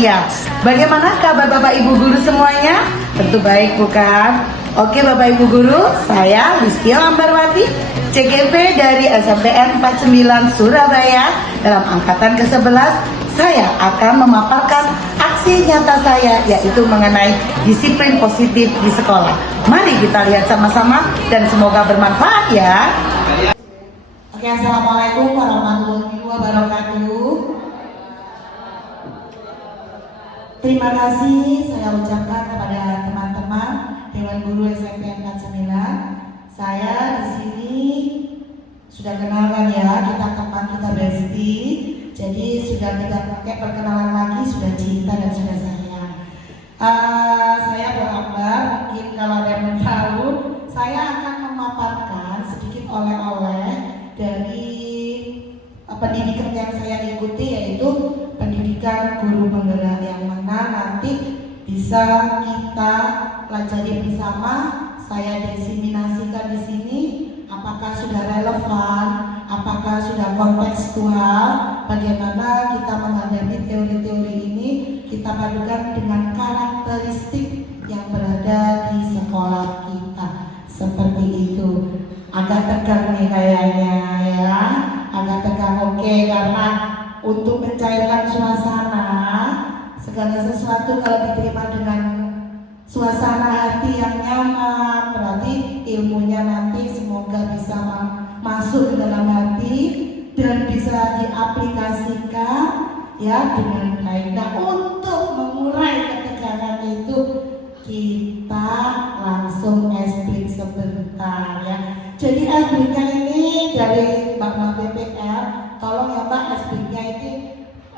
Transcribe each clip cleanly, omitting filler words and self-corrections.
Ya, bagaimana kabar Bapak Ibu Guru semuanya? Tentu baik bukan? Oke Bapak Ibu Guru, saya Wistia Lambarwati, CGP dari SMPN 49 Surabaya. Dalam angkatan ke-11, saya akan memaparkan aksi nyata saya, yaitu mengenai disiplin positif di sekolah. Mari kita lihat sama-sama dan semoga bermanfaat ya. Oke, Assalamualaikum warahmatullahi wabarakatuh. Terima kasih saya ucapkan kepada teman-teman Dewan Guru SMPN 49. Saya di sini sudah kenalan ya, kita teman, kita bestie. Jadi sudah tidak pakai perkenalan lagi, sudah cinta dan sudah sayang. Saya berhambar, mungkin kalau ada yang mau tahu, saya akan memaparkan sedikit oleh-oleh dari pendidikan yang saya ikuti, yaitu pendidikan guru penggerak, yang mana nanti bisa kita pelajari bersama. Saya diseminasikan di sini, apakah sudah relevan, apakah sudah kontekstual, bagaimana kita menghadapi teori-teori ini, kita padukan dengan karakteristik yang berada di sekolah kita. Seperti itu. Agak tegang nih kayaknya ya, agak tegang. Oke, karena untuk mencairkan suasana, segala sesuatu kalau diterima dengan suasana hati yang nyaman, berarti ilmunya nanti semoga bisa masuk ke dalam hati dan bisa diaplikasikan ya dengan baik. Nah, untuk mengurai ketegangan itu, kita langsung S-Break sebentar ya. Jadi S-Break-nya ini dari Mbak BPL, tolong ya Mbak, S-Break-nya ini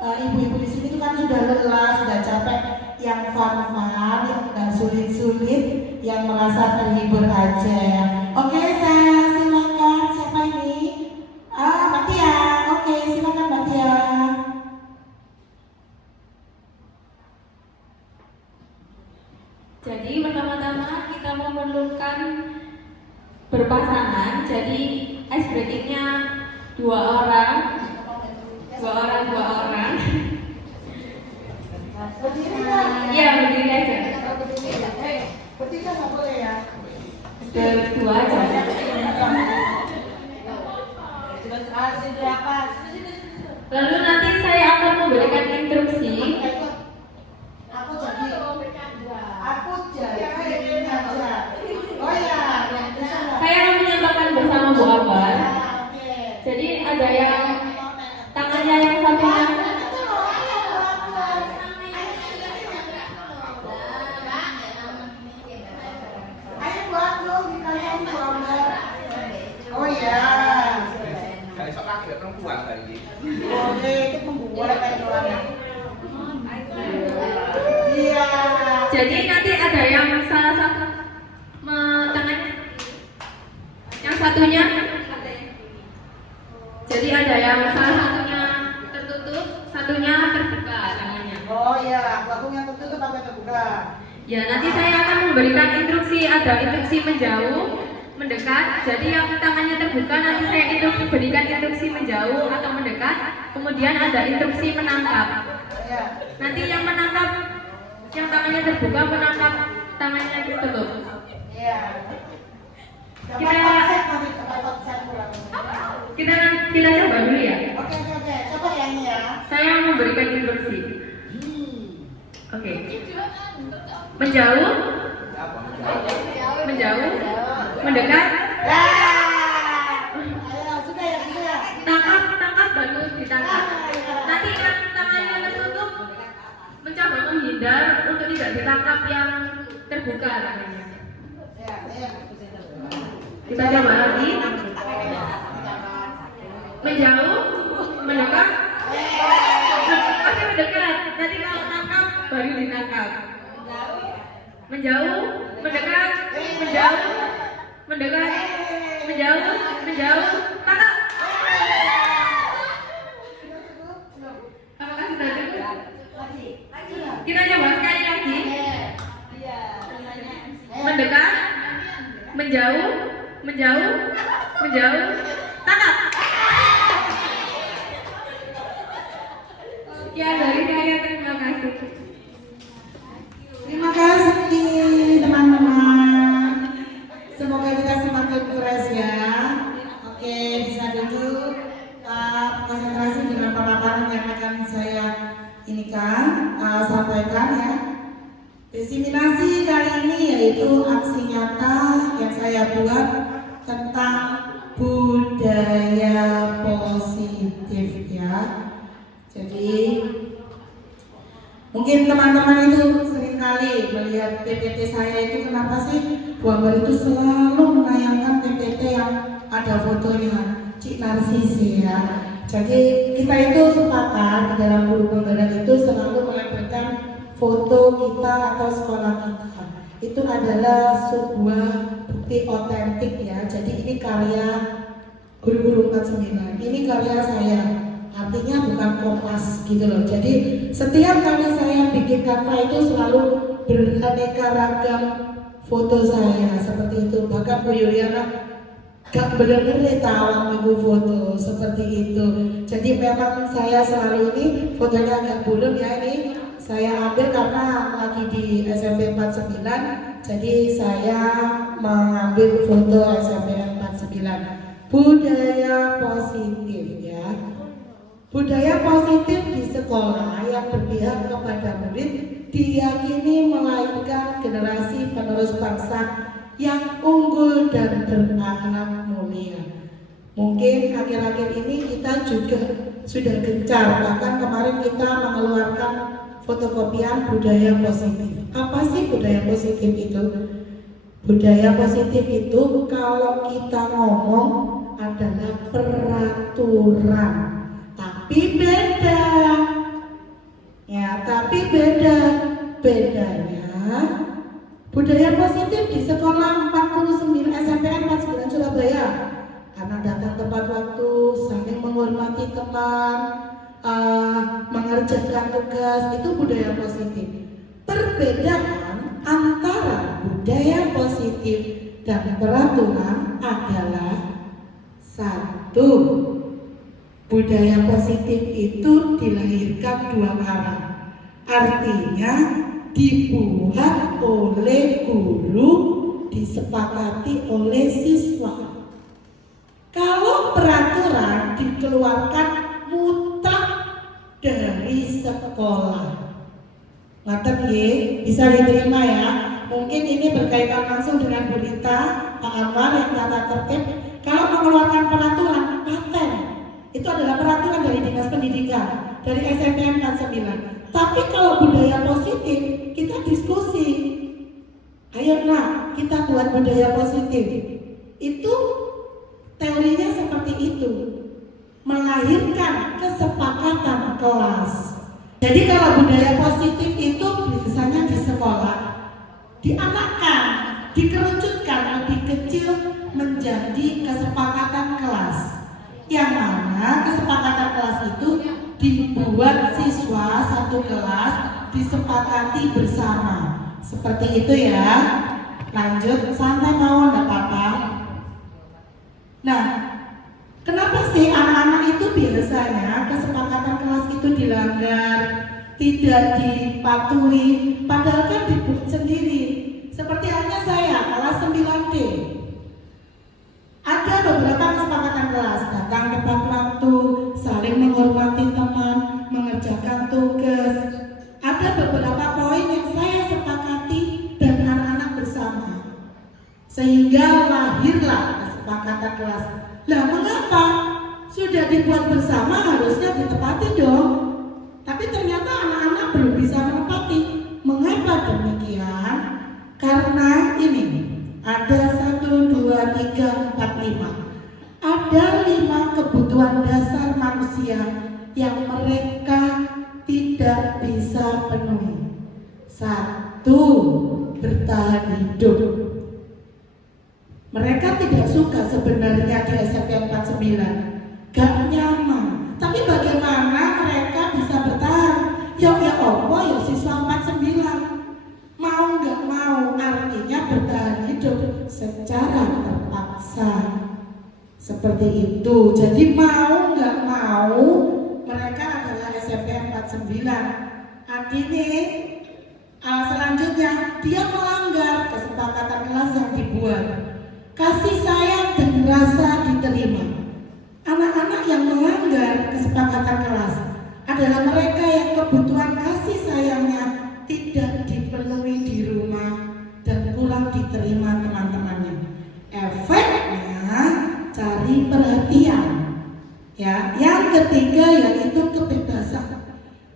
ibu-ibu di sini kan sudah lelah, sudah capek, yang fun-fun, yang nggak sulit-sulit, yang merasa terhibur aja ya. Oke, saya silakan, siapa ini? Mbak Tia. Oke, silakan Mbak Tia. Jadi pertama-tama kita memerlukan berpasangan. Jadi ice breaking-nya dua orang. Iya, berdiri aja. Bertiga nggak boleh ya? Berdua aja. Lalu nanti saya akan memberikan instruksi. Saya akan menyatakan bersama Bu Ambar. Jadi ada yang tangannya yang satunya. Oh ya. Kayak sok lagi perempuan tadi. Boleh, itu membuat kayak orang. Iya. Jadi nanti ada yang salah satu tangannya, yang satunya. Jadi ada yang salah satunya tertutup, satunya terbuka tangannya. Oh iya, pelakunya tertutup sampai terbuka. Ya, nanti saya akan memberikan instruksi, ada instruksi menjauh, mendekat. Jadi yang tangannya terbuka nanti saya berikan instruksi menjauh atau mendekat. Kemudian ada instruksi menangkap. Nanti yang menangkap, yang tangannya terbuka menangkap tangannya tertutup. Iya. Kita coba dulu ya. Oke. Coba yang ini ya. Saya memberikan instruksi. Oke. Menjauh, mendekat. Ayo, sudah ya. Tangkap baru ditangkap. Nanti yang tangannya tertutup mencoba menghindar untuk tidak ditangkap yang terbuka tangannya. Kita coba lagi. Menjauh, mendekat. Masih mendekat. Nanti kalau tangkap baru ditangkap. Menjauh, mendekat, menjauh, tangkap. Apakah sudah cukup? Kita coba sekali lagi. Mendekat, menjauh, tangkap. Ya, dari saya terima kasih. Semoga kita semakin fresh ya. Oke, bisa duduk. Konsentrasi dengan pemaparan yang akan saya sampaikan ya. Diseminasi kali ini yaitu aksi nyata yang saya buat tentang budaya positif ya. Jadi mungkin teman-teman itu seringkali melihat PPT saya itu, kenapa sih Bu Ambar itu selalu menayangkan PPT yang ada fotonya Cik Narsis ya. Jadi kita itu sepakat dalam guru penggerak itu selalu menampilkan foto kita atau sekolah kita. Itu adalah sebuah bukti otentik ya. Jadi ini karya guru-guru 49. Ini karya saya. Artinya bukan kopas gitu loh. Jadi setiap kali saya bikin karya itu selalu beraneka ragam foto saya seperti itu. Bahkan Bu Yuliana gak bener-bener tahu ibu foto seperti itu. Jadi memang saya selalu ini fotonya agak bulun ya, ini saya ambil karena lagi di SMP 49. Jadi saya mengambil foto SMP 49. Budaya positif ya. Budaya positif di sekolah yang berpihak kepada murid diyakini melahirkan generasi penerus bangsa yang unggul dan berakhlak mulia. Mungkin akhir-akhir ini kita juga sudah gencar, bahkan kemarin kita mengeluarkan fotokopian budaya positif. Apa sih budaya positif itu? Budaya positif itu kalau kita ngomong adalah peraturan, tapi beda. Ya, tapi bedanya budaya positif di sekolah 49 SMPN 49 Surabaya. Anak datang tepat waktu, saling menghormati teman, mengerjakan tugas, itu budaya positif. Perbedaan antara budaya positif dan peraturan adalah satu, budaya positif itu dilahirkan dua arah. Artinya dibuat oleh guru, disepakati oleh siswa. Kalau peraturan dikeluarkan mutlak dari sekolah, ngaten nggih, bisa diterima ya. Mungkin ini berkaitan langsung dengan Bu Rita, Pak Anwar yang tata tertib. Kalau mengeluarkan peraturan, paten. Itu adalah peraturan dari Dinas Pendidikan, dari SMPN 49. Tapi kalau budaya positif, kita diskusi. Ayo nak, kita buat budaya positif. Itu teorinya seperti itu. Melahirkan kesepakatan kelas. Jadi kalau budaya positif itu biasanya di sekolah dianakkan, dikerucutkan lebih kecil menjadi kesepakatan kelas. Yang mana kesepakatan kelas itu dibuat siswa satu kelas disepakati bersama. Seperti itu ya. Lanjut, santai mau enggak apa-apa. Nah, kenapa sih anak-anak itu biasanya kesepakatan kelas itu dilanggar, tidak dipatuhi, padahal kan dibuat sendiri. Seperti halnya saya, kelas 9D. Ada beberapa kesepakatan kelas, datang tepat waktu, saling menghormati teman, mengerjakan tugas. Ada beberapa poin yang saya sepakati dan anak-anak bersama. Sehingga lahirlah kesepakatan kelas. Lah mengapa? Sudah dibuat bersama harusnya ditepati dong. Tapi ternyata anak-anak belum bisa menepati. Mengapa demikian? Karena ini ada 1, 2, 3, 4, 5. Ada 5 kebutuhan dasar manusia yang mereka tidak bisa penuhi. 1, bertahan hidup. Mereka tidak suka sebenarnya di SMP 49, gak nyaman. Tapi bagaimana mereka bisa bertahan? Ya opo ya siswa 49. Mau gak mau, artinya bertahan hidup secara terpaksa. Seperti itu. Jadi mau gak mau, mereka adalah SMP 49. Artinya selanjutnya dia melanggar kesepakatan kelas yang dibuat. kasih sayang dan rasa diterima. Anak-anak yang melanggar kesepakatan kelas adalah mereka yang kebutuhan kasih sayangnya tidak dipenuhi di rumah dan kurang diterima teman-temannya. Efeknya cari perhatian. Ya, yang ketiga yaitu kebebasan.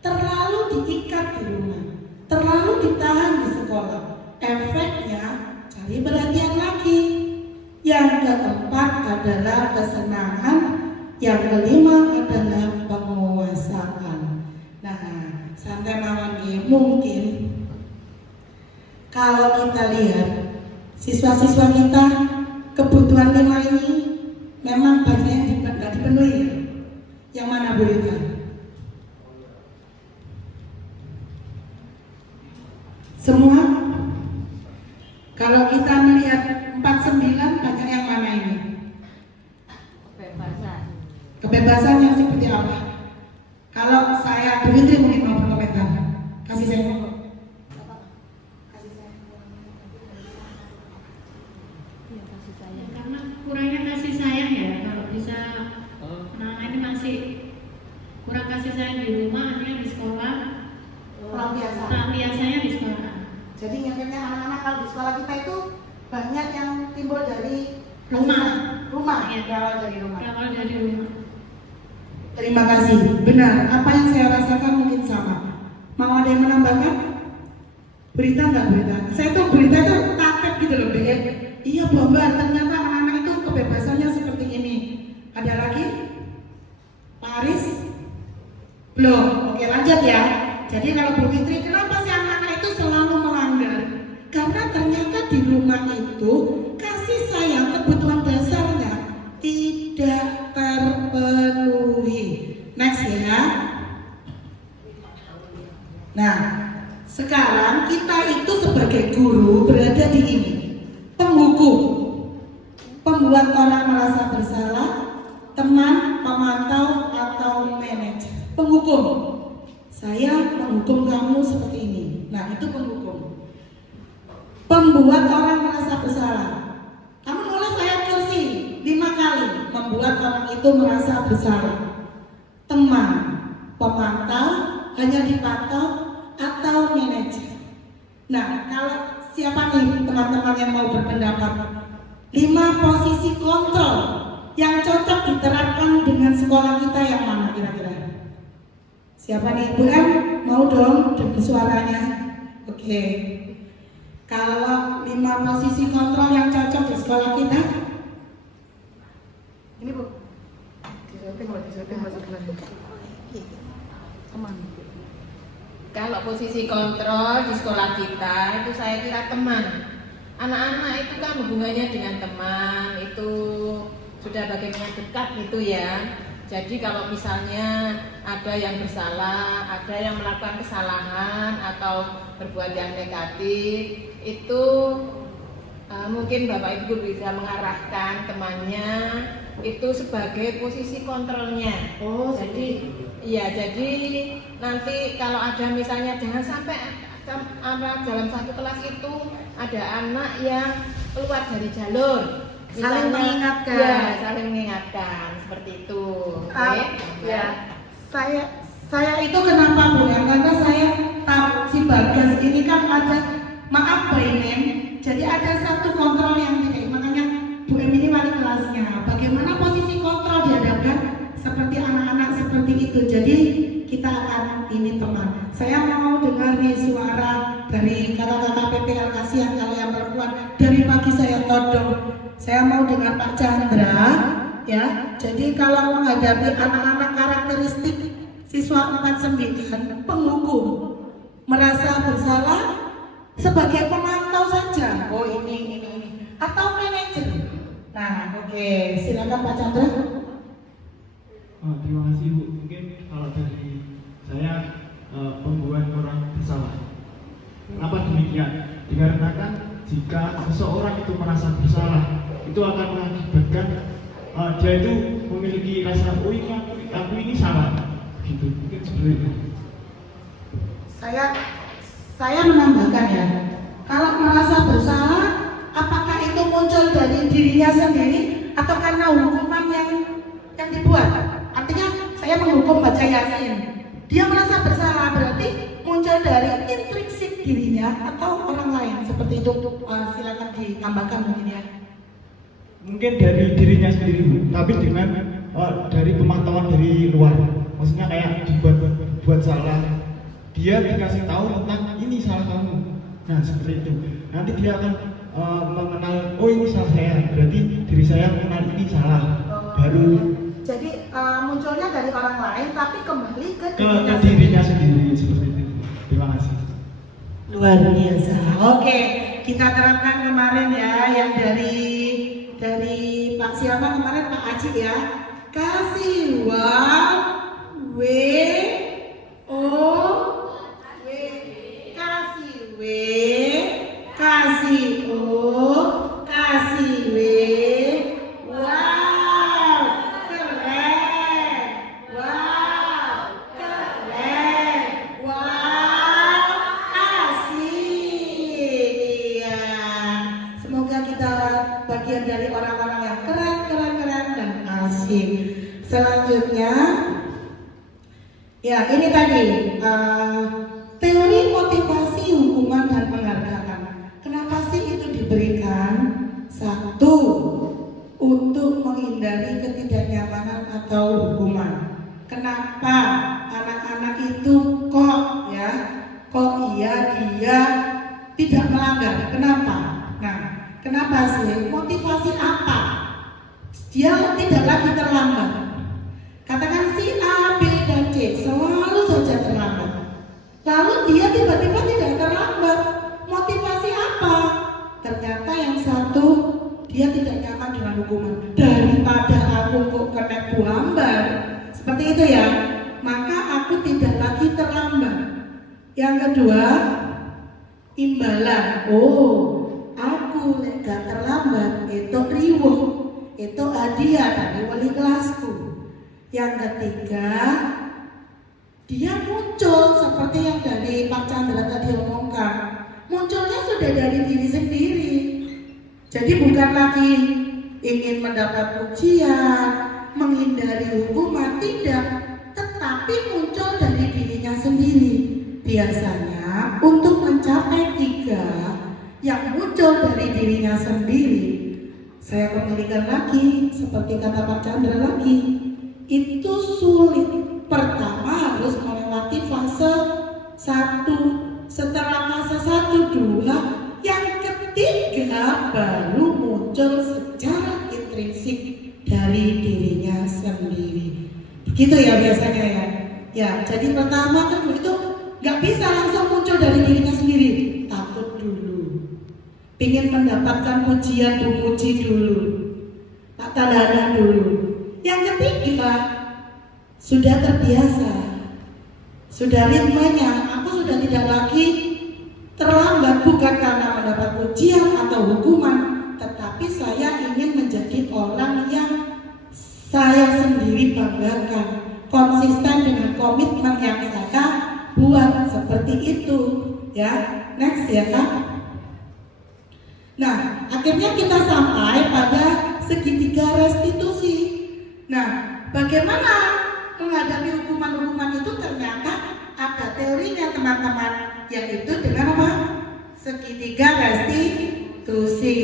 Terlalu diikat di rumah, terlalu ditahan di sekolah. Efeknya cari perhatian lagi. Yang keempat adalah kesenangan. Yang kelima adalah penguasaan. Nah, santai mawon mungkin kalau kita lihat siswa-siswa kita kebutuhan 5 ini memang banyak yang tidak dipenuhi. Yang mana Bu Rita? Semua? Kalau kita melihat 49 banyak yang mana ini? Kebebasan yang seperti apa? Kalau saya Bu Fitri mungkin mau berkomentar. Kasih saya ngomong. Karena kurangnya kasih sayang ya, kalau bisa anak-anak ini masih kurang kasih sayang di rumah, artinya di sekolah biasanya di sekolah. Jadi ngefeknya anak-anak kalau di sekolah kita itu banyak yang timbul dari rumah Ya. berawal dari rumah. Berawal dari rumah. Terima kasih. Benar, apa yang saya rasakan mungkin sama. Mau ada yang menambahkan? Berita nggak berita? Saya tuh berita tuh kaget gitu loh, Dek. Iya Bu Ambar, ternyata anak-anak itu kebebasannya seperti ini. Ada lagi? Pak Aris? Belum. Oke, lanjut ya. Jadi kalau Bu Fitri, kenapa sih anak-anak itu selalu melanggar? Karena ternyata di rumah itu kasih sayang kebutuhan dasarnya tidak terpenuhi. Next ya. Nah, sekarang kita itu sebagai guru berada di ini, penghukum, pembuat orang merasa bersalah, teman, pemantau atau manajer. Penghukum, saya menghukum kamu seperti ini. Nah, itu penghukum. Pembuat orang merasa bersalah. Kamu nulis ayat kursi 5 kali, membuat orang itu merasa bersalah. Teman, pemantau, hanya dipantau atau manajer. Nah, kalau siapa nih teman-teman yang mau berpendapat? 5 posisi kontrol yang cocok diterapkan dengan sekolah kita yang mana kira-kira? Siapa nih? Bu M, mau dong dengar suaranya? Oke. Kalau 5 posisi kontrol yang cocok di sekolah kita? Ini Bu. Kalau posisi kontrol di sekolah kita itu saya kira teman. Anak-anak itu kan hubungannya dengan teman itu sudah bagaimana dekat gitu ya. Jadi kalau misalnya ada yang bersalah, ada yang melakukan kesalahan atau berbuat yang negatif, itu mungkin Bapak Ibu bisa mengarahkan temannya itu sebagai posisi kontrolnya. Oh, jadi iya, jadi nanti kalau ada misalnya jangan sampai dalam satu kelas itu ada anak yang keluar dari jalur. Saling mengingatkan. Ya, saling mengingatkan seperti itu. Oke? Ya. Saya itu kenapa Bu ya? Karena saya tahu si Bagas ini kan ada, maaf Bu Emen, jadi ada satu kontrol yang tidak, makanya Bu Em ini wali kelasnya. Bagaimana posisi kontrol dihadapkan seperti anak-anak seperti itu. Jadi kita akan ini teman. Saya mau dengar nih suara dari kakak-kakak PPL, kasihan kalau yang perempuan. Dari pagi saya todong. Saya mau dengar Pak Chandra, ya. Jadi kalau menghadapi anak-anak karakteristik siswa 49, penghukum, merasa bersalah sebagai pemantau saja. Oh ini. Atau manajer. Nah, oke. Silakan Pak Chandra. Terima kasih Bu. Mungkin kalau dari saya pembuat orang bersalah. Kenapa demikian? Dikarenakan jika seseorang itu merasa bersalah, itu akan mengakibatkan dia itu memiliki rasa, oh ini aku ini salah, gitu. Mungkin seperti itu. Saya menambahkan ya, kalau merasa bersalah, apakah itu itu muncul dari dirinya sendiri atau karena hukuman yang dibuat. Artinya saya menghukum baca Yasin, dia merasa bersalah, berarti muncul dari intrinsik dirinya atau orang lain, seperti itu. Silakan ditambahkan mungkin ya. Mungkin dari dirinya sendiri, Bu, tapi dengan dari pemantauan dari luar. Maksudnya kayak dibuat salah, dia dikasih tahu tentang ini salah kamu. Nah seperti itu. Nanti dia akan mengenal, oh ini salah saya, berarti diri saya mengenal ini salah. Baru Jadi munculnya dari orang lain tapi kembali ke dirinya sendiri seperti itu. Terima kasih. Luar biasa. Oke, kita terapkan kemarin ya yang dari Pak siapa kemarin, Pak Aji ya. Kasih W O W, kasih W, kasih O, kasih W. Wow, keren. Wow, keren. Wow, asik. Iya. Semoga kita bagian dari orang-orang yang keren dan asik. Selanjutnya, ya ini tadi teori motivasi hukuman dan penghargaan. Kenapa sih itu diberikan? Satu, untuk menghindari ketidaknyamanan atau hukuman. Kenapa anak-anak itu kok iya dia tidak melanggar? Kenapa? Nah, kenapa sih? Motivasi apa? Dia tidak lagi terlambat. Katakan si A, B, dan C selalu saja terlambat. Lalu dia tiba-tiba tidak terlambat. Motivasi apa? Ternyata yang satu, dia tidak nyaman dengan hukuman. Daripada aku kok kena buambar, seperti itu ya, maka aku tidak lagi terlambat. Yang kedua, imbalan. Oh, aku tidak terlambat, itu reward, itu hadiah dari wali kelasku. Yang ketiga, dia muncul seperti yang dari Pak Chandra tadi omongkan. Munculnya sudah dari diri sendiri. Jadi bukan lagi ingin mendapat pujian, menghindari hukuman, tidak, tetapi muncul dari dirinya sendiri. Biasanya untuk mencapai 3 yang muncul dari dirinya sendiri, saya kembalikan lagi seperti kata Pak Chandra lagi, itu sulit. Pertama harus melewati fase 1, setelah fase 1, 2, yang ketiga baru muncul secara intrinsik dari dirinya sendiri. Begitu ya biasanya ya. Ya, jadi pertama kan itu nggak bisa langsung muncul dari dirinya sendiri. Takut dulu, ingin mendapatkan pujian, memuji dulu, tak tadana dulu. Yang ketiga, sudah terbiasa, sudah ritmenya, aku sudah tidak lagi terlambat, bukan karena mendapat pujian atau hukuman, tetapi saya ingin menjadi orang yang saya sendiri banggakan, konsisten dengan komitmen yang saya buat, seperti itu ya. Next ya Kak. Nah, akhirnya kita sampai pada segitiga restitusi. Nah, bagaimana menghadapi hukuman-hukuman itu? Ternyata ada teorinya teman-teman, yaitu dengan apa? Segitiga restitusi.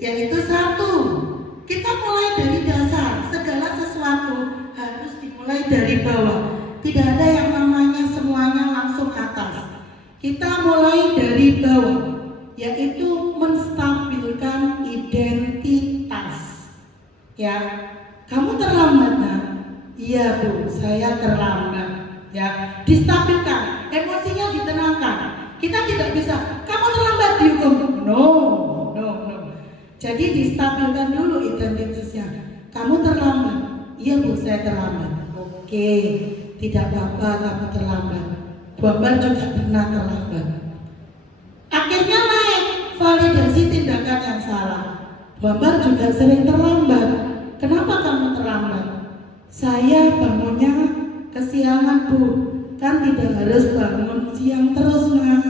Yaitu 1, kita mulai dari dasar. Segala sesuatu harus dimulai dari bawah. Tidak ada yang namanya semuanya langsung atas. Kita mulai dari bawah, yaitu menstabilkan identitas. Ya, kamu terlambat nak? Iya Bu, saya terlambat. Ya, distabilkan, emosinya ditenangkan. Kita tidak bisa, kamu terlambat dihukum. No. Jadi distabilkan dulu identitasnya. Kamu terlambat? Iya Bu, saya terlambat. Oke, tidak apa-apa kamu terlambat. Buambar juga pernah terlambat. Akhirnya naik validasi tindakan yang salah. Buambar juga sering terlambat. Kenapa kamu terlambat? Saya bangunnya kesiangan Bu. Kan tidak harus bangun siang terus nah.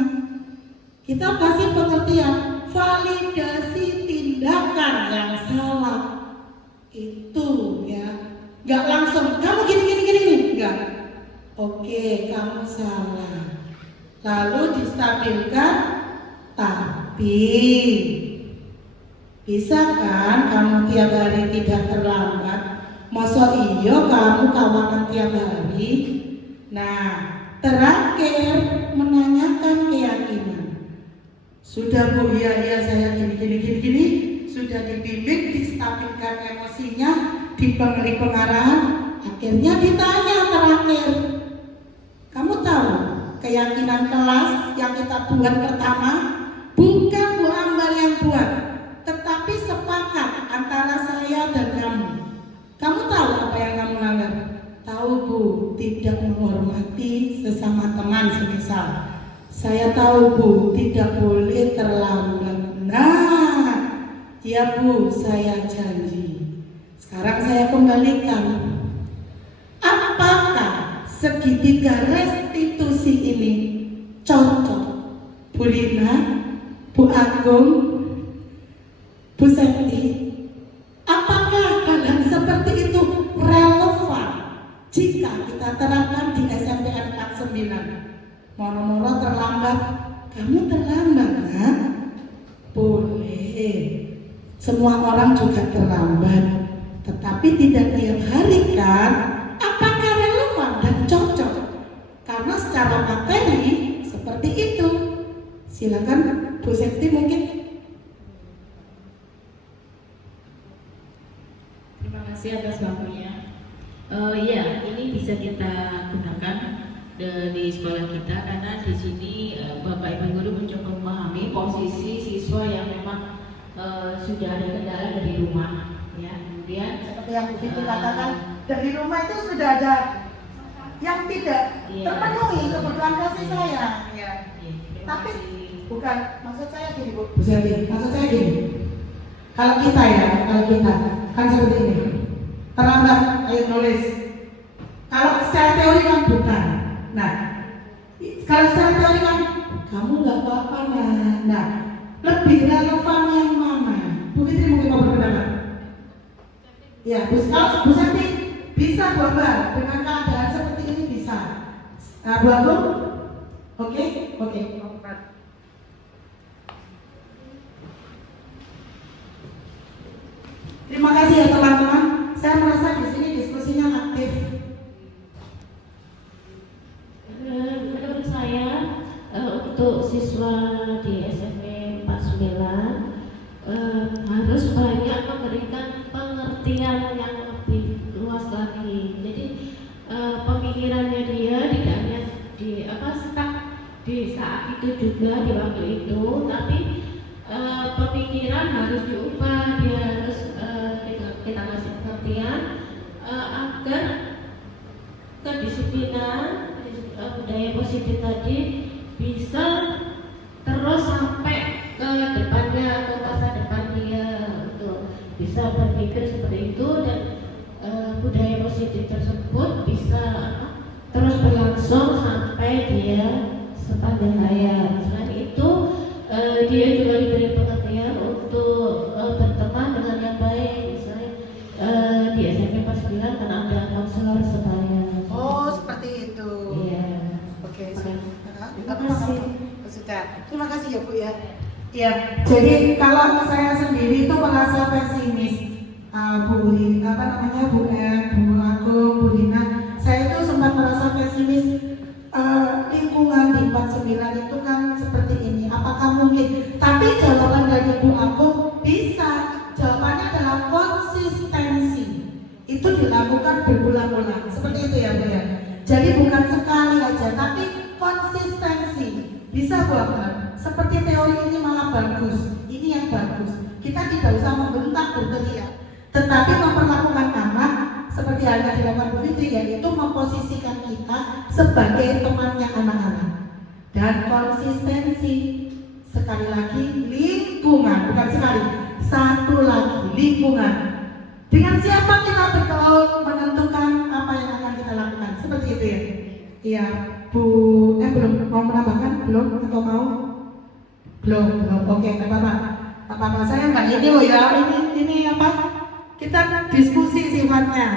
Kita kasih pengertian validasi tindakan tindakan yang salah. Itu ya, nggak langsung kamu gini, nggak. Oke, kamu salah. Lalu distabilkan, tapi bisa kan kamu tiap hari tidak terlambat? Masa iyo kamu kawakan tiap hari? Nah, terakhir menanyakan keyakinan. Sudah Bu, iya saya gini. Sudah dibimbing, distabilkan emosinya, diberi pengarahan. Akhirnya ditanya terakhir, kamu tahu keyakinan kelas yang kita buat pertama? Bukan Bu Ambar yang buat, tetapi sepakat antara saya dan kamu. Kamu tahu apa yang kamu langgar? Tahu Bu, tidak menghormati sesama teman semisal. Saya tahu Bu, tidak boleh terlambat. Nah, ya Bu, saya janji. Sekarang saya kembalikan. Apakah segitiga restitusi ini cocok? Bu Lina, Bu Agung, Bu Septi, apakah hal seperti itu relevan jika kita terapkan di SMPN 49? Moro-moro terlambat, kamu terlambat kan? Boleh. Semua orang juga terlambat, tetapi tidak tiap hari kan? Apakah relevan dan cocok? Karena secara materi seperti itu. Silakan Bu Septi mungkin. Terima kasih atas waktunya. Ya, ini bisa kita gunakan di sekolah kita karena di sini Bapak Ibu guru mencoba memahami posisi siswa yang memang sudah ada kendala dari rumah, ya. Kemudian Seperti yang Bu Vivi katakan, dari rumah itu sudah ada yang tidak terpenuhi kebutuhan kasih sayang. Ya. Tapi bukan, maksud saya gini Bu Septi, maksud saya gini. Kalau kita kan seperti ini. Terlambat, ayo nulis. Kalau secara teori kan bukan. Nah, kalau secara teori kan kamu nggak apa-apa nah, lebih relevan yang mana? Bu Fitri mungkin mau berpendapat. Ya, Bu Santi bisa Bu Ambar dengan keadaan seperti ini bisa. Nah, Bu Agung, oke. Terima kasih ya teman-teman. Saya merasa di sini diskusinya aktif. menurut saya untuk siswa di SMP 49 harus banyak memberikan pengertian yang lebih luas lagi. Jadi pemikirannya dia tidak hanya stuck di saat itu juga di waktu itu, tapi pemikiran harus diubah. Dia harus kita kasih pengertian agar kedisiplinan budaya positif tadi bisa terus sampai ke depannya, ke masa depan dia, untuk bisa berpikir seperti itu, dan budaya positif tersebut bisa terus berlangsung sampai dia sepanjang hayat. Selain itu dia juga diberi pengertian untuk berteman dengan yang baik. Misalnya di SMP 49 kan ada konselor sebaya. Oh, seperti itu. Iya. Oke. Terima kasih. Sudah. Terima kasih ya Bu ya. Ya, jadi kalau saya sendiri itu merasa pesimis, Bu Agung, Bu Lina, saya itu sempat merasa pesimis. Lingkungan di 49 itu kan seperti ini. Apakah mungkin? Tapi jawaban dari Bu Agung bisa. Jawabannya adalah konsistensi. Itu dilakukan berulang-ulang. Seperti itu ya Bu ya. Jadi bukan sekali aja, tapi konsistensi. Bisa Bu Agung. Seperti teori ini malah bagus. Ini yang bagus. Kita tidak usah membentak berteriak, tetapi memperlakukan anak seperti halnya dilakukan Bu Fitri, yaitu memposisikan kita sebagai temannya anak-anak. Dan konsistensi, sekali lagi lingkungan, bukan sekali, satu lagi lingkungan. Dengan siapa kita bergaul menentukan apa yang akan kita lakukan, seperti itu ya. Iya, Bu, belum mau menambahkan, belum atau mau? Belum. Oke, Bapak. apa-apa, saya nggak ini loh ya, ini apa? Kita diskusi sifatnya.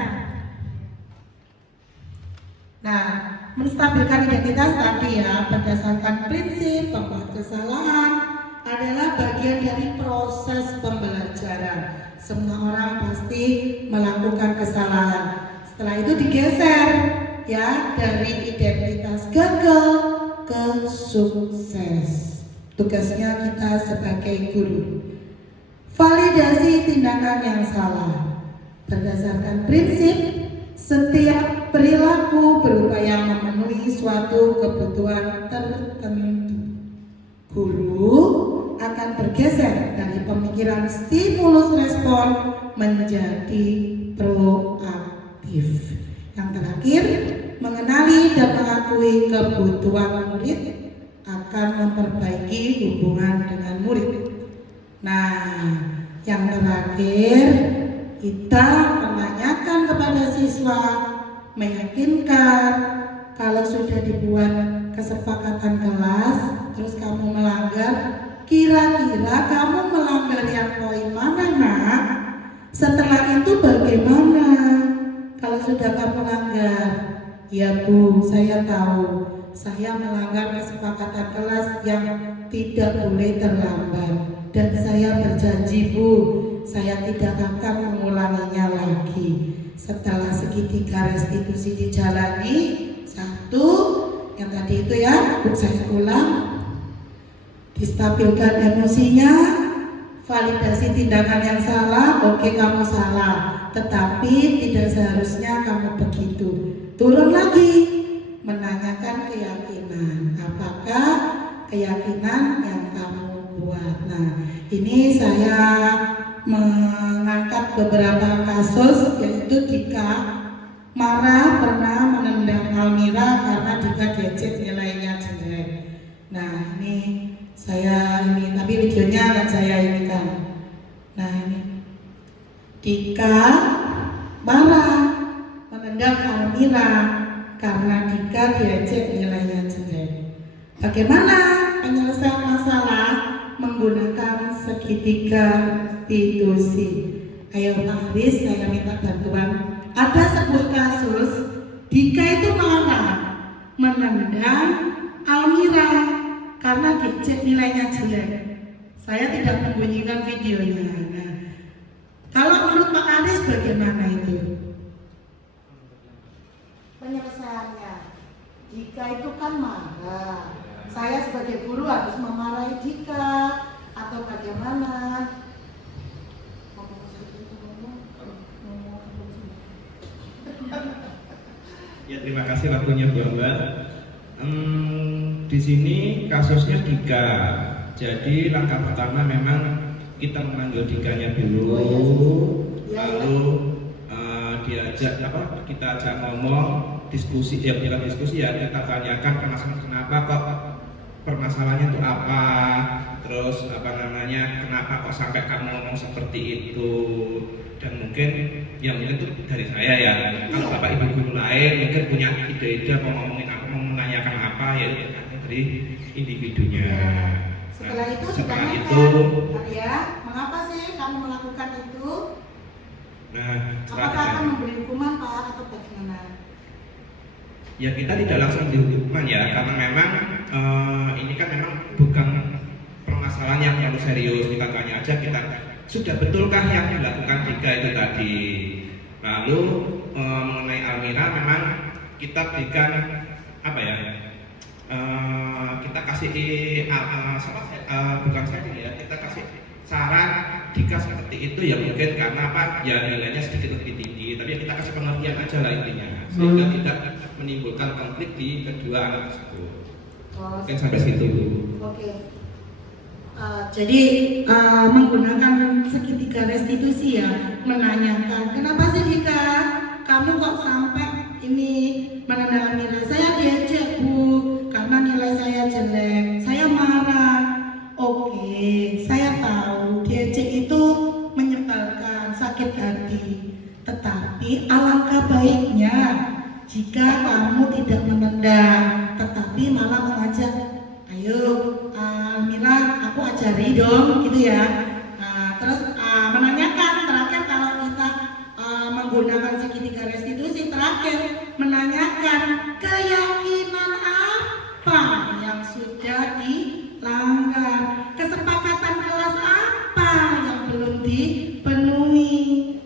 Nah, menstabilkan identitas tadi ya, berdasarkan prinsip bahwa kesalahan adalah bagian dari proses pembelajaran. Semua orang pasti melakukan kesalahan. Setelah itu digeser ya dari identitas gagal ke sukses. Tugasnya kita sebagai guru. Validasi tindakan yang salah. Berdasarkan prinsip, setiap perilaku berupaya memenuhi suatu kebutuhan tertentu. Guru akan bergeser dari pemikiran stimulus respon menjadi proaktif. Yang terakhir, mengenali dan mengakui kebutuhan murid akan memperbaiki hubungan dengan murid. Nah, yang terakhir, kita menanyakan kepada siswa, meyakinkan kalau sudah dibuat kesepakatan kelas, terus kamu melanggar, kira-kira kamu melanggar yang poin mana nak? Setelah itu bagaimana? Kalau sudah kamu melanggar, ya Bu, saya tahu, saya melanggar kesepakatan kelas yang tidak boleh terlambat. Dan saya berjanji Bu, saya tidak akan mengulanginya lagi. Setelah segitiga restitusi dijalani, satu, yang tadi itu ya, saya ulang, distabilkan emosinya, validasi tindakan yang salah, oke kamu salah, tetapi tidak seharusnya kamu begitu. Turun lagi, menanyakan keyakinan, apakah keyakinan yang kamu buat. Nah, ini saya mengangkat beberapa kasus, yaitu Dika marah pernah menendang Almira karena Dika diejek nilainya jelek. Nah, ini saya tapi videonya akan saya inikan. Nah, ini Dika marah menendang Almira karena Dika diejek nilainya jelek. Bagaimana penyelesaian masalah? Menggunakan segitiga restitusi. Ayo Pak Aris, saya minta bantuan. Ada sebuah kasus, Dika itu marah menendang Almira karena diejek nilainya jelek. Saya tidak membunyikan videonya. Nah, kalau menurut Pak Aris bagaimana itu? Penyelesaiannya, Dika itu kan marah. Saya sebagai guru harus memarahi Dika atau bagaimana? Ya, terima kasih waktunya Bu Mbak. Di sini kasusnya Dika. Jadi langkah pertama memang kita memanggil Dikanya dulu, lalu diajak kita ajak ngomong, diskusi ya, kita diskusi ya, kita tanyakan permasalahan kenapa kok permasalahannya itu apa, terus kenapa kok sampai kamu ngomong seperti itu, dan mungkin itu dari saya ya. Kalau bapak ibu guru lain mungkin punya ide-ide mau ngomongin apa, mau menanyakan apa ya dari individunya. Setelah itu ya, mengapa sih kamu melakukan itu? Nah, apakah akan memberi hukuman Pak atau bagaimana? Ya, kita tidak langsung dihukuman ya, karena memang ini kan memang bukan permasalahan yang terlalu serius. Kita tanya aja, sudah betulkah yang dilakukan Dika itu tadi. Lalu mengenai Almira memang kita berikan kita kasih bukan setting ya, kita kasih saran Dika seperti itu ya, mungkin karena ya nilainya sedikit lebih tinggi, tapi kita kasih pengertian aja lah intinya, sehingga tidak menimbulkan konflik di kedua anak tersebut. Mungkin sampai situ. Oke. Jadi menggunakan segitiga restitusi ya, menanyakan kenapa sih Dika kamu kok sampai ini menendang Almira? Saya diejek Bu karena nilai saya jelek, saya marah. Oke, saya tahu diejek itu menyebalkan, sakit hati, tetapi alangkah baiknya jika kamu tidak menendang, tetapi malah mengajak, ayo Almira aku ajari dong gitu ya. terus menanyakan terakhir kalau kita menggunakan segitiga restitusi, terakhir menanyakan keyakinan apa yang sudah dilanggar, kesepakatan kelas apa yang belum dipenuhi,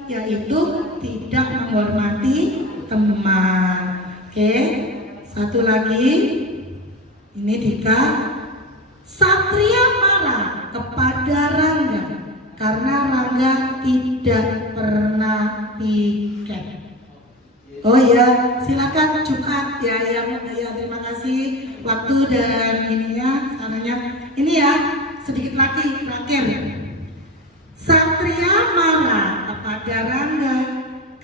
yaitu tidak menghormati teman. Oke, satu lagi, ini Dika. Satria marah kepada Rangga karena Rangga tidak pernah piket. Oh ya, silakan Jumat ya, terima kasih waktu dan ininya, sananya. Ini ya, sedikit lagi terakhir. Satria marah kepada Rangga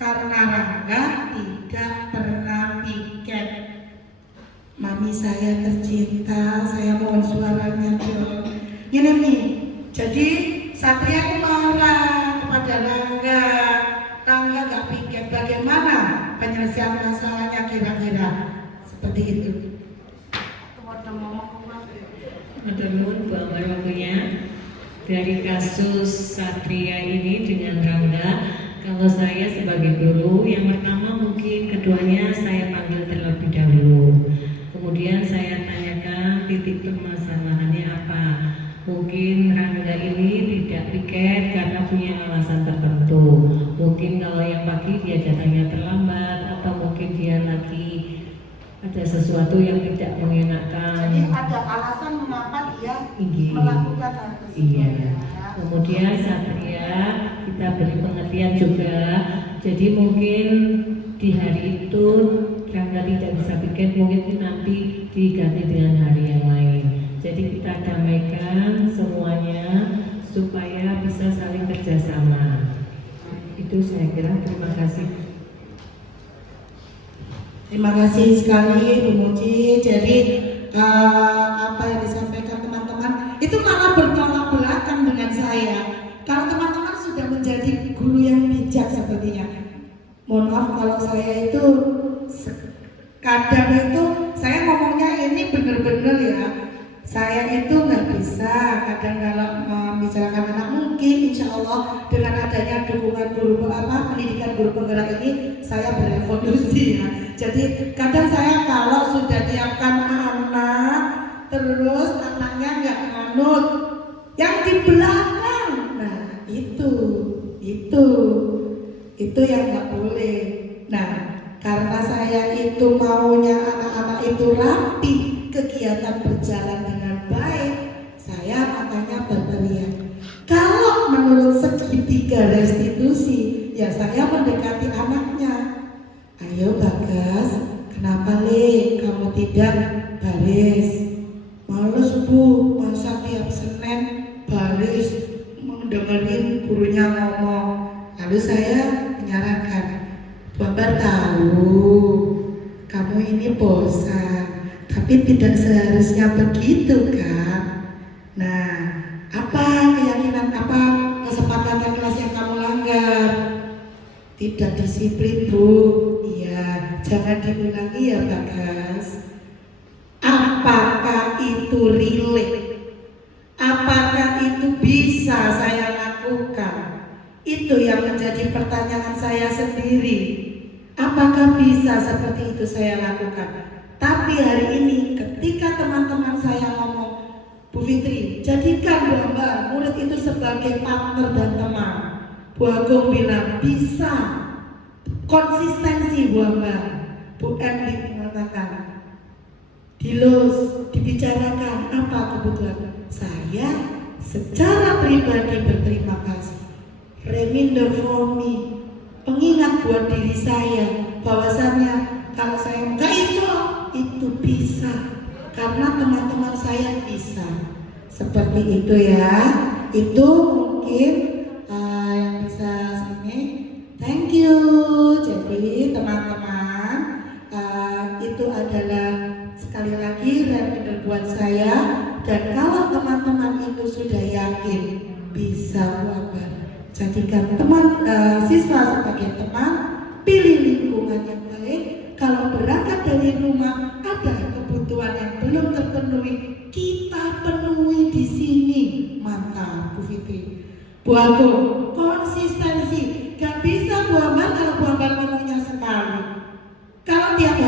karena Rangga tidak pernah piket. Mami saya tercinta, saya mohon suaranya dong. Gini nih, jadi Satria marah kepada Rangga gak piket. Bagaimana penyelesaian masalahnya kira-kira? Seperti itu. Matur nuwun Bu Ambar waktunya. Dari kasus Satria ini dengan Rangga, kalau saya sebagai guru, yang pertama mungkin keduanya saya panggil terlebih dahulu. Kemudian saya tanyakan titik permasalahannya apa. Mungkin Rangga ini tidak piket karena punya alasan tertentu. Mungkin kalau yang pagi dia datangnya terlambat, atau mungkin dia lagi ada sesuatu yang tidak mengenakan. Jadi ada alasan mengapa dia Iya. melakukan hal tersebut. Iya. Kemudian Satria kita beri pengertian juga. Jadi mungkin di hari itu Rangga tidak bisa piket, mungkin nanti diganti dengan hari yang lain. Jadi kita damaikan semuanya supaya bisa saling kerjasama. Itu saya kira. Terima kasih. Terima kasih sekali Bu Muji. Jadi apa yang disampaikan teman-teman itu malah bertolak belakang dengan saya. Kalau teman-teman sudah menjadi guru yang bijak sepertinya. Mohon maaf kalau saya itu kadang itu saya ngomongnya ini bener-bener ya. Saya itu nggak bisa kadang kalau membicarakan anak, mungkin insya Allah dengan adanya dukungan guru pendidikan guru penggerak ini saya berevolusi ya. Jadi kadang saya kalau sudah nyiapkan anak terus anaknya nggak nganut yang di belakang, nah itu yang nggak boleh. Nah karena saya itu maunya anak-anak itu rapi, kegiatan berjalan dengan baik, saya makanya berteriak. Kalau menurut segitiga restitusi, ya saya mendekati anaknya. Ayo Bagas, kenapa Le kamu tidak baris? Males Bu, masa tiap Senin baris mendengarin gurunya ngomong. Lalu saya menyarankan, Bapak tahu kamu ini bosan, tapi tidak seharusnya begitu kan? Nah, apa keyakinan, apa kesepakatan kelas yang kamu langgar? Tidak disiplin Bu. Iya, jangan diulangi ya Bagas. Apakah itu relate? Apakah itu bisa saya lakukan? Itu yang menjadi pertanyaan saya sendiri. Apakah bisa seperti itu saya lakukan? Tapi hari ini ketika teman-teman saya ngomong, Bu Fitri, jadikan Bu Ambar murid itu sebagai partner dan teman. Bu Agung bilang bisa. Konsistensi Bu Ambar. Bu Endi mengatakan, dibicarakan apa kebutuhan. Saya secara pribadi berterima kasih. Reminder for me, pengingat buat diri saya bahwasannya kalau saya nggak itu bisa karena teman-teman saya bisa. Seperti itu ya. Itu mungkin yang bisa sini. Thank you. Jadi teman-teman itu adalah sekali lagi reminder buat saya. Dan kalau teman-teman itu sudah yakin bisa buat, jadikan teman siswa sebagai teman, pilih lingkungan yang baik. Kalau berangkat dari rumah ada kebutuhan yang belum terpenuhi, kita penuhi di sini. Mantap Bu Fitri. Bu Agung,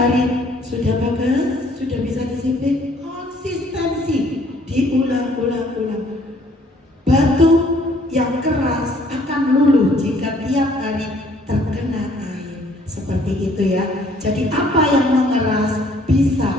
hari sudah bagus, sudah bisa disiplin, konsistensi, diulang-ulang. Batu yang keras akan luluh jika tiap hari terkena air. Seperti itu ya. Jadi apa yang mengeras bisa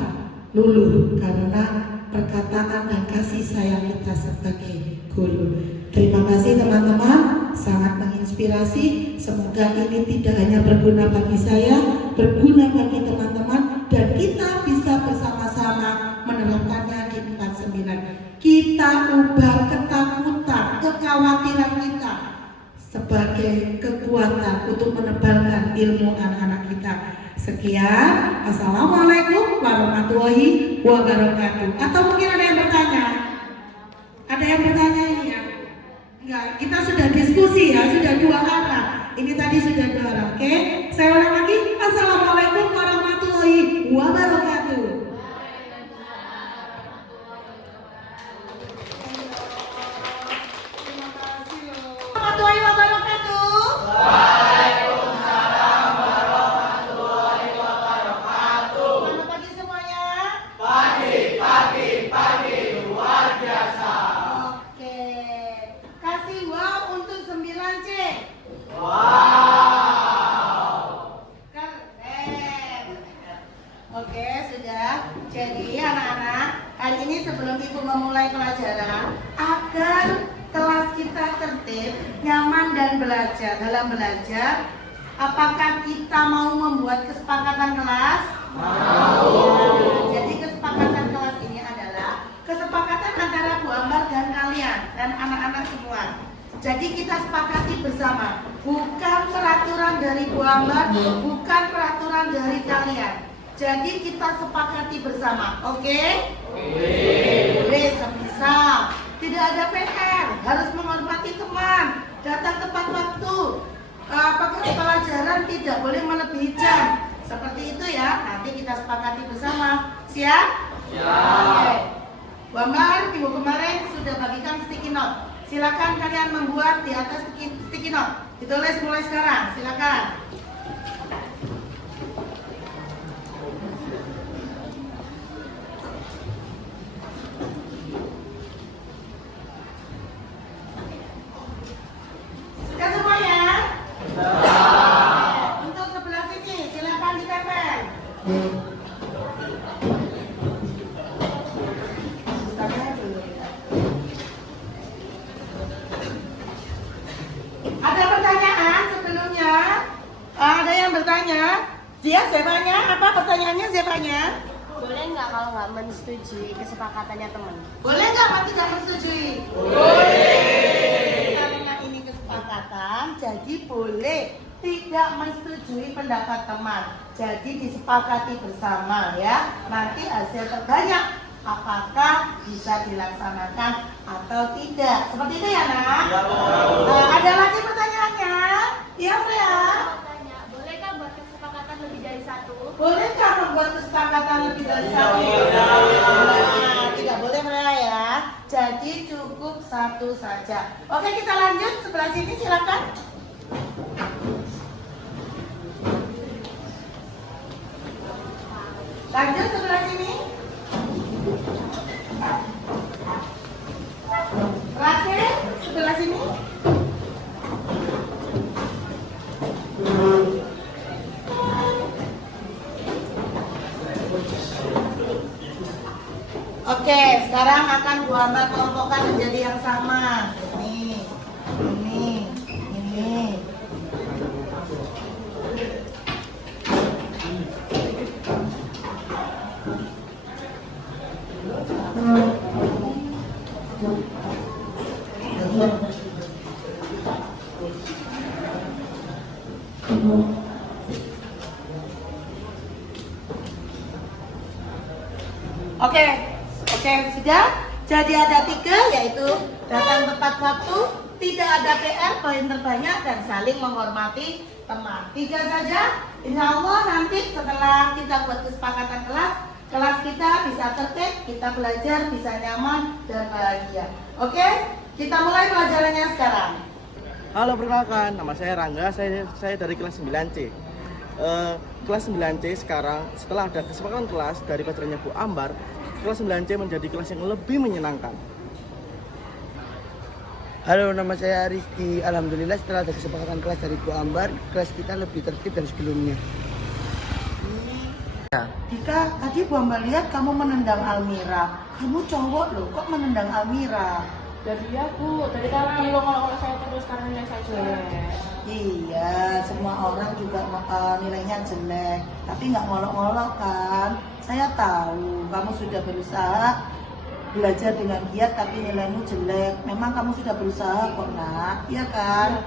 luluh karena perkataan dan kasih sayang kita sebagai guru. Terima kasih teman-teman, sangat menginspirasi. Semoga ini tidak hanya berguna bagi saya, berguna bagi teman-teman, dan kita bisa bersama-sama menerapkannya di 49. Kita ubah ketakutan, kekhawatiran kita sebagai kekuatan untuk menebalkan ilmu anak-anak kita. Sekian, assalamualaikum warahmatullahi wabarakatuh. Atau mungkin ada yang bertanya? Ada yang bertanya ini ya? Enggak, kita sudah diskusi ya, sudah 2 arah. Ini tadi sudah 2 arah, oke? Saya ulang lagi, assalamualaikum warahmatullahi wabarakatuh. Warahmatullahi wabarakatuh. Waalaikumsalam warahmatullahi wabarakatuh. Selamat pagi semuanya. Pagi luar biasa. Oke. Kasih wow untuk 9C. Wow. Keren. Oke, sudah. Jadi anak-anak, hari ini sebelum Ibu memulai pelajaran, agar kelas kita tertib, nyaman dan belajar. Dalam belajar, apakah kita mau membuat kesepakatan kelas? Mau. Ya, jadi kesepakatan kelas ini adalah kesepakatan antara Bu Ambar dan kalian dan anak-anak semua. Jadi kita sepakati bersama, bukan peraturan dari Bu Ambar, bukan peraturan dari kalian. Jadi kita sepakati bersama, oke? Oke, semisal tidak ada PR, harus menghormati teman, datang tepat waktu, pelajaran tidak boleh melebihi jam. Seperti itu ya, nanti kita sepakati bersama. Siap? Siap. Oke. Bu Ambar, minggu kemarin sudah bagikan sticky note. Silakan kalian membuat di atas sticky note. Ditulis mulai sekarang, silakan. Sudah semuanya? Untuk sebelah sini, silakan ditempel. Ada pertanyaan sebelumnya? Ada yang bertanya? Siapanya? Apa pertanyaannya siapanya? Boleh nggak kalau nggak menyetujui kesepakatannya teman? Boleh nggak Pak tidak menyetujui? Boleh. Karena ini kesepakatan, jadi boleh tidak menyetujui pendapat teman. Jadi disepakati bersama ya. Nanti hasil terbanyak apakah bisa dilaksanakan atau tidak. Seperti itu ya nak? Ya, ada lagi pertanyaannya? Iya Freya? Tanya, bolehkah buat kesepakatan lebih dari 1? Bolehkah membuat kesepakatan lebih dari 1? Nah, tidak boleh Freya ya. Jadi cukup 1 saja. Oke, kita lanjut sebelah sini silakan. Lanjut sebelah sini. Rakel sebelah sini. Oke, sekarang akan Bu Ambar kelompokkan menjadi yang sama. Ini. Oke, sudah. Jadi ada 3, yaitu datang tepat waktu, tidak ada PR, poin terbanyak, dan saling menghormati teman. 3 saja. Insya Allah nanti setelah kita buat kesepakatan kelas kita bisa tertib, kita belajar bisa nyaman dan bahagia. Oke, kita mulai pelajarannya sekarang. Halo, perkenalkan, nama saya Rangga, saya dari kelas 9C. kelas 9C sekarang setelah ada kesepakatan kelas dari pelajarannya Bu Ambar, kelas 9C menjadi kelas yang lebih menyenangkan. Halo, nama saya Rizky. Alhamdulillah setelah ada kesepakatan kelas dari Bu Ambar, kelas kita lebih tertib dari sebelumnya. Dika, tadi Bu Ambar lihat kamu menendang Almira. Kamu cowok loh, kok menendang Almira? Dari aku, dari tadi lo kalau saya terus karena nilai saya jelek. Iya, semua orang juga nilainya jelek, tapi nggak ngolok-ngolok kan? Saya tahu kamu sudah berusaha belajar dengan giat tapi nilaimu jelek. Memang kamu sudah berusaha kok nak, iya kan?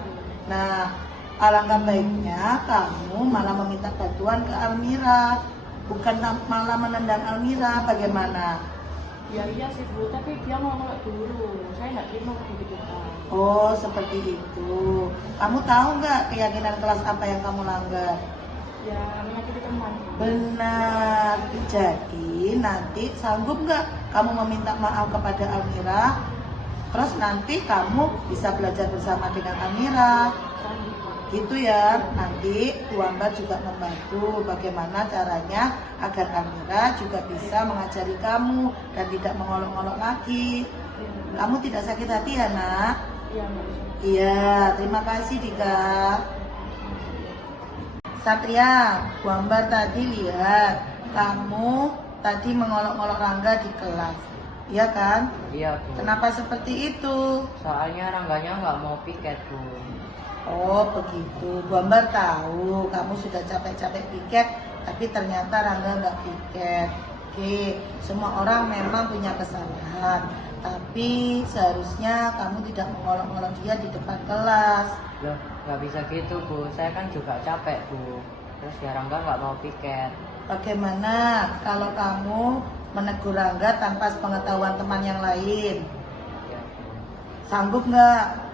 Nah, alangkah baiknya kamu malah meminta bantuan ke Almira, bukan malah menendang Almira. Bagaimana? Ya iya sih Bu, tapi dia ngomong dulu. Saya nggak terima begitu kan. Oh, seperti itu. Kamu tahu nggak keyakinan kelas apa yang kamu langgar? Ya menyakiti teman. Benar. Jadi nanti sanggup nggak kamu meminta maaf kepada Almira? Terus nanti kamu bisa belajar bersama dengan Almira. Gitu ya. Nanti Bu Ambar juga membantu bagaimana caranya agar Almira juga bisa mengajari kamu dan tidak mengolok-olok lagi. Kamu tidak sakit hati ya nak? Iya Mbak. Iya, terima kasih Dika. Satria, Bu Ambar tadi lihat kamu tadi mengolok-olok Rangga di kelas, iya kan? Iya Bu. Kenapa seperti itu? Soalnya Rangganya nggak mau piket Bu. Oh begitu, Bu Ambar tahu kamu sudah capek-capek piket, tapi ternyata Rangga nggak piket. Oke, semua orang memang punya kesalahan, tapi seharusnya kamu tidak mengolok-olok dia di depan kelas. Loh, nggak bisa gitu Bu. Saya kan juga capek Bu. Terus ya Rangga nggak mau piket. Bagaimana kalau kamu menegur Rangga tanpa sepengetahuan teman yang lain? Ya Bu. Sanggup nggak?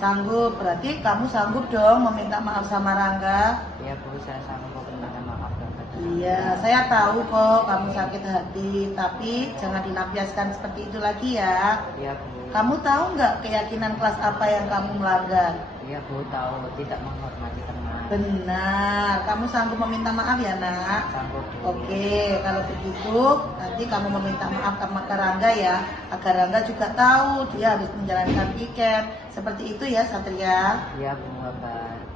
Sanggup, berarti kamu sanggup dong meminta maaf sama Rangga? Iya Bu, saya sanggup minta maaf dan Iya, saya tahu kok kamu sakit hati, tapi jangan dilampiaskan seperti itu lagi ya. Iya Bu. Kamu tahu nggak keyakinan kelas apa yang kamu melanggar? Iya Bu, tahu tidak menghormati teman. Benar, kamu sanggup meminta maaf ya nak? Sanggup Bu. Oke, kalau begitu nanti kamu meminta maaf ke Rangga ya, agar Rangga juga tahu dia harus menjalankan piket. Seperti itu ya Satria. Iya Bu Ambar.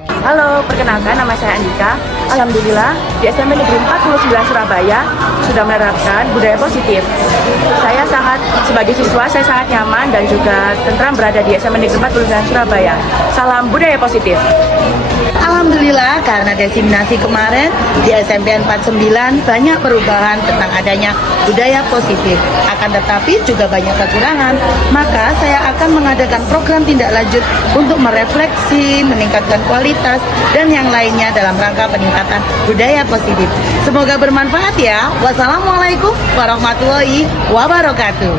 Halo, perkenalkan nama saya Andika. Alhamdulillah, di SMP Negeri 49 Surabaya sudah menerapkan budaya positif. Sebagai siswa, saya sangat nyaman dan juga tentram berada di SMP Negeri 49 Surabaya. Salam budaya positif. Alhamdulillah, karena desiminasi kemarin di SMP 49 banyak perubahan tentang adanya budaya positif. Akan tetapi juga banyak kekurangan. Maka saya akan mengadakan program tindak lanjut untuk merefleksi, meningkatkan kualitas, dan yang lainnya dalam rangka peningkatan budaya positif. Semoga bermanfaat ya. Wassalamualaikum warahmatullahi wabarakatuh.